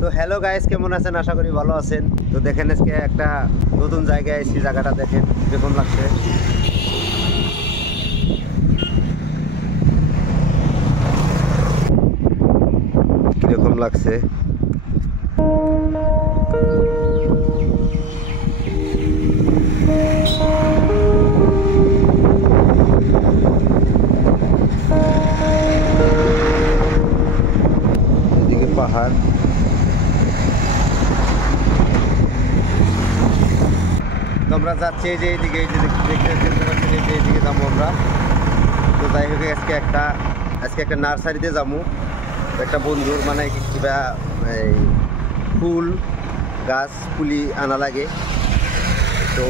তো hello guys, কেমন আছেন? আশা করি ভালো আছেন। তো দেখেন আজকে একটা নতুন জায়গায় এসেছি, জায়গাটা দেখেন কিরকম লাগছে। কিরকম লাগছে এদিকে পাহাড়, তো আমরা যাচ্ছি এই যে এইদিকে, এই যে দেখতে পাচ্ছেন, এই যে এইদিকে যাবো আমরা। তো যাই হোক আজকে একটা নার্সারিতে যাবো। একটা বন্ধুর মানে কিবা এই ফুল গাছ পুলি আনা লাগে। তো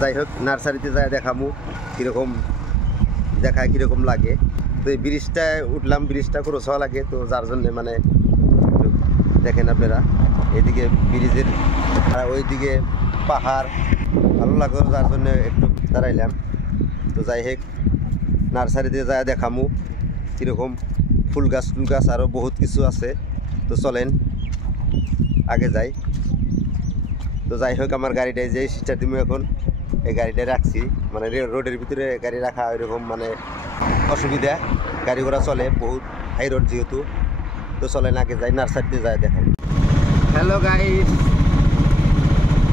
যাই হোক নার্সারিতে যাই দেখামু কীরকম দেখায়, কীরকম লাগে। তো এই ব্রিজটায় উঠলাম, ব্রিজটা খরচ হওয়া লাগে, তো যার জন্যে মানে দেখেন আপনারা এদিকে ব্রিজের আর ওইদিকে পাহাড় ভালো লাগলো, যার জন্য একটু দাঁড়াইলাম। তো যাই হোক নার্সারিতে যায় দেখামু কীরকম ফুল গাছ টুল গাছ আরও বহুত কিছু আছে। তো চলেন আগে যাই। তো যাই হোক আমার গাড়িটায় যে স্টার্ট দিমু এখন, এই গাড়িটায় রাখছি, মানে রোডের ভিতরে গাড়ি রাখা ওইরকম মানে অসুবিধা, গাড়ি ঘোড়া চলে বহুত, হাই রোড যেহেতু। তো চলেন আগে যাই, নার্সারিতে যায় দেখাই। হ্যালো গাইস,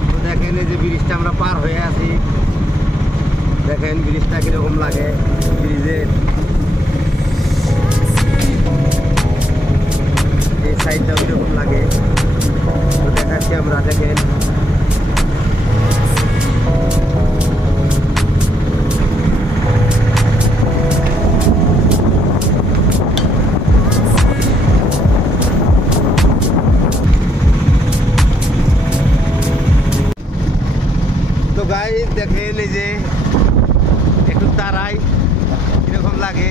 তো দেখেন এই যে ব্রিজটা আমরা পার হয়ে আছি। দেখেন ব্রিজটা কীরকম লাগে, ব্রিজের এই সাইডটাও কীরকম লাগে তো দেখাচ্ছি আমরা। দেখেন তো গাইস দেখেন এই যে একটু তারাই কিরকম লাগে।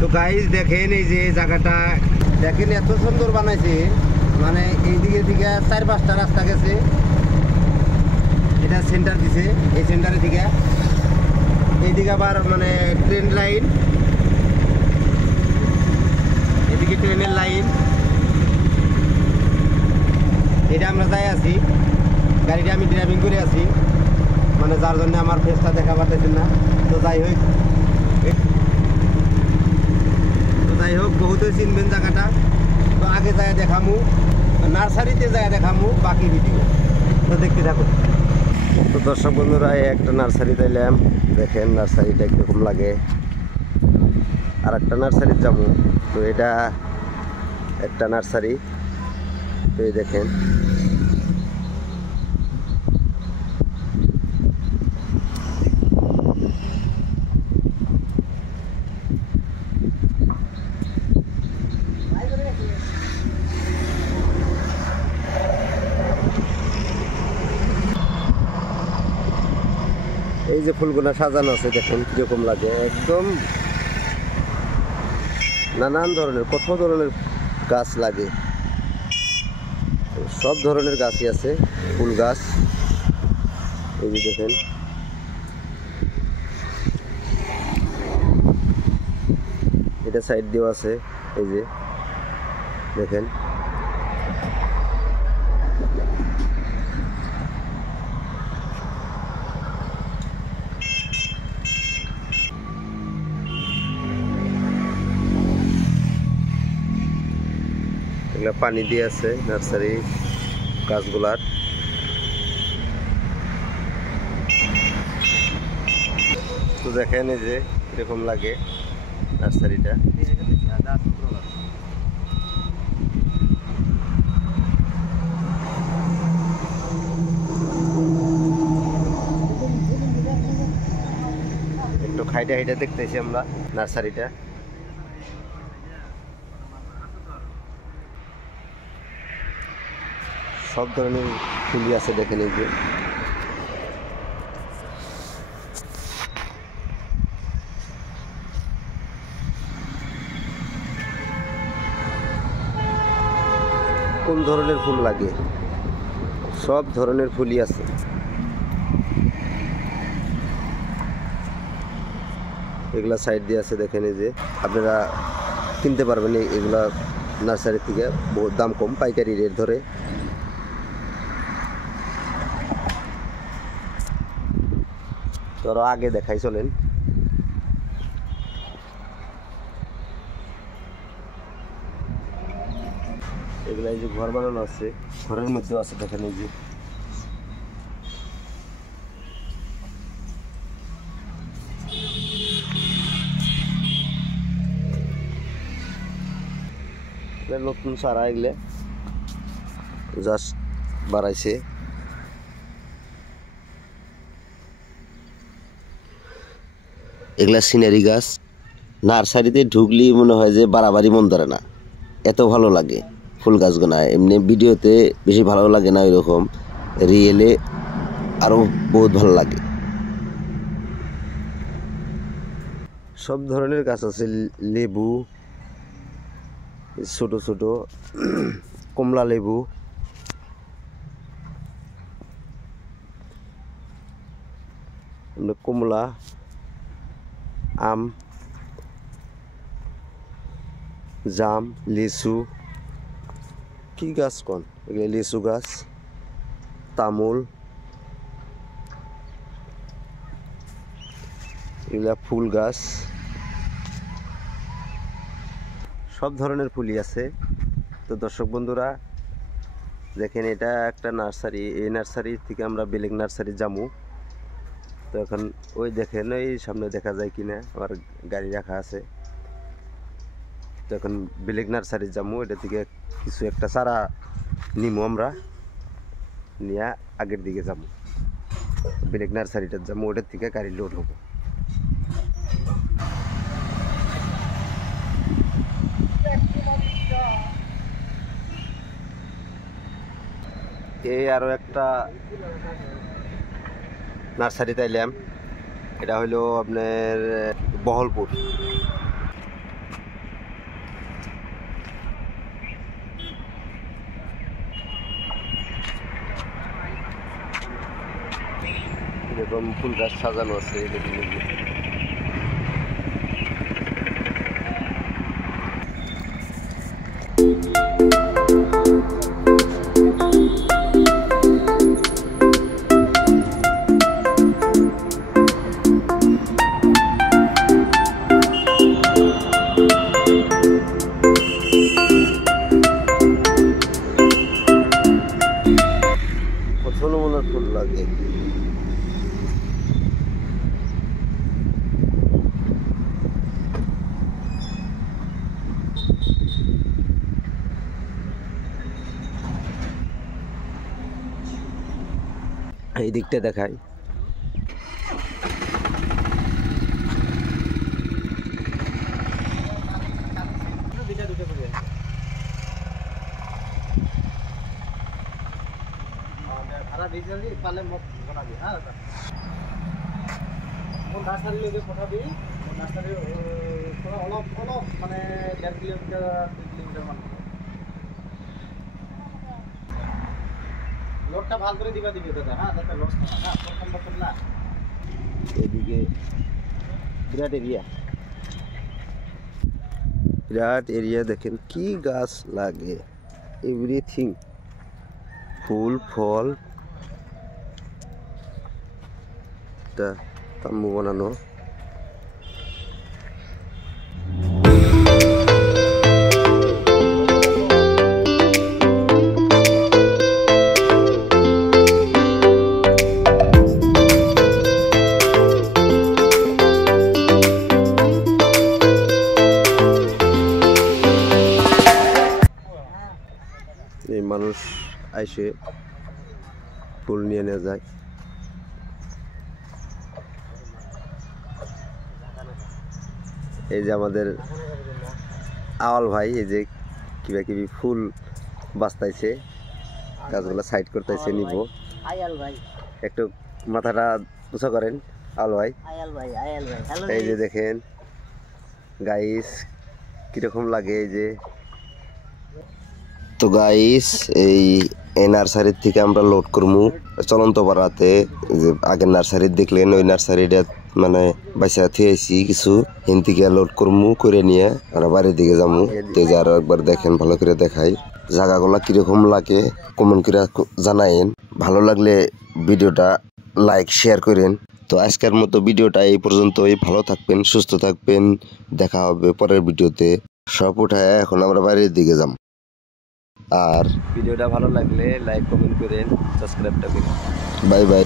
তো গাইস দেখেন এই যে জায়গাটা দেখেন এত সুন্দর বানাইছে, মানে এইদিকে দিকে 4-5টা রাস্তা গেছে, এটা সেন্টার দিছে, এই সেন্টারের দিকে এইদিকে আবার মানে ট্রেন লাইন, এদিকে ট্রেনের লাইন। এটা আমরা যাই আছি, গাড়িটা আমি ড্রাইভিং করে আছি, মানে যার জন্য আমার ফেসটা দেখা পাচ্ছেন না। তো যাই হোক বহুতই চিনবেন জায়গাটা। তো আগে যায় দেখামু, নার্সারিতে যায় দেখামু বাকি ভিডিও, তো দেখতে থাকুন। তো দর্শক বন্ধুরা একটা নার্সারিতে এলাম, দেখেন নার্সারিটা কীরকম লাগে। আর একটা নার্সারিতে যাবো, তো এটা একটা নার্সারি, তো এই দেখেন এই যে ফুলগুলো সাজানো আছে, দেখেন কিরকম লাগে। একদম নানান ধরনের, কত ধরনের গাছ লাগে, সব ধরনের গাছই আছে, ফুল গাছ। এই যে দেখেন এটা সাইড দিয়েও আছে, এই যে দেখেন এগুলা পানি দিয়ে আছে নার্সারি গাছগুলার। তো দেখেন এই যে এরকম লাগে নার্সারিটা। একটু খাইটা হাইটা দেখতেছি আমরা নার্সারিটা। সব ধরনের ফুলই আছে, দেখেন এই যে কোন ধরনের ফুল লাগে সব ধরনের ফুলই আছে। এগুলা সাইড দিয়ে আছে, দেখেন এই যে আপনারা কিনতে পারবেন এগুলা নার্সারি থেকে, বহুত দাম কম, পাইকারি রেট ধরে। তো আগে দেখাই চলেন। এগুলা এই যে ঘর বানানো আছে, ঘরের মধ্যেও আছে, দেখেন এই যে নতুন চারা, এগুলো জাস্ট বাড়াইছে। এগুলা সিনারি গাছ, নার্সারিতে ঢুকলি মনে হয় যে বাড়াবাড়ি মন ধরে না, এত ভালো লাগে ফুল গাছগুলা। এমনি ভিডিওতে বেশি ভালো লাগে না, এরকম রিয়েলে আরো বহুত ভালো লাগে। সব ধরনের গাছ আছে, লেবু, ছোট ছোট কমলা লেবু, কমলা, আম, জাম, লিচু, কি গাছ কোন এগুলো, লিচু গাছ, তামুল, এগুলা ফুল গাছ, সব ধরনের ফুলই আছে। তো দর্শক বন্ধুরা দেখেন, এটা একটা নার্সারি, এই নার্সারি থেকে আমরা বেলেগ নার্সারি যাবো। তো এখন ওই দেখেন, ওই সামনে দেখা যায় কিনা, আমার গাড়ি রাখা আছে। তো এখন বেলেগ নার্সারি যাবো, এটা থেকে কিছু একটা চারা নিমো, আমরা নিয়ে আগের দিকে যাবো, বেলেগ নার্সারিটা যাবো, ওটার থেকে গাড়ি লোড হবো। এই আরো একটা নার্সারিতে এলাম, এটা হলো আপনার বহলপুর। এরকম ফুল গাছ সাজানো আছে, কত নমুনার ফুল লাগে। এই দিকটা দেখাই, মানে 1.5 কিলোমিটার 2 কিলোমিটার মানে লোডটা ভালো করে দিবা দিবে দাদা। হ্যাঁ যাতে লস না হয়, প্রথম বছর না। এদিকে বিরাট এরিয়া, বিরাট এরিয়া, দেখেন কি গাছ লাগে, এভরিথিং, ফুল ফল। তাম্বু বানানো, এই মানুষ আইসে ফুল নিয়ে নিয়ে যায়। এই যে আমাদের আওয়াল ভাই, এই যে কিবা কিবি ফুল বাস্তাইছে, গাছগুলো সাইড করতেছে, নিব। একটু মাথাটা উঁচা করেন আওয়াল ভাই। এই যে দেখেন গাইস কিরকম লাগে, এই যে তো গাইস এই নার্সারির থেকে আমরা লোড করবো চলন্ত পাড়াতে। যে আগের নার্সারি দেখলেন ওই নার্সারিটা মানে বাইসা থিয়েছি কিছু হিন থেকে লোড করবো করে নিয়ে আমরা বাড়ির দিকে যাবো। তো আরো একবার দেখেন, ভালো করে দেখাই জায়গাগুলা কিরকম লাগে কমেন্ট করে জানাইন। ভালো লাগলে ভিডিওটা লাইক শেয়ার করেন। তো আজকের মতো ভিডিওটা এই পর্যন্তই। ভালো থাকবেন, সুস্থ থাকবেন, দেখা হবে পরের ভিডিওতে। সব উঠায় এখন আমরা বাড়ির দিকে যাব। আর ভিডিওটা ভালো লাগলে লাইক কমেন্ট করেন, সাবস্ক্রাইবটা করেন। Bye bye.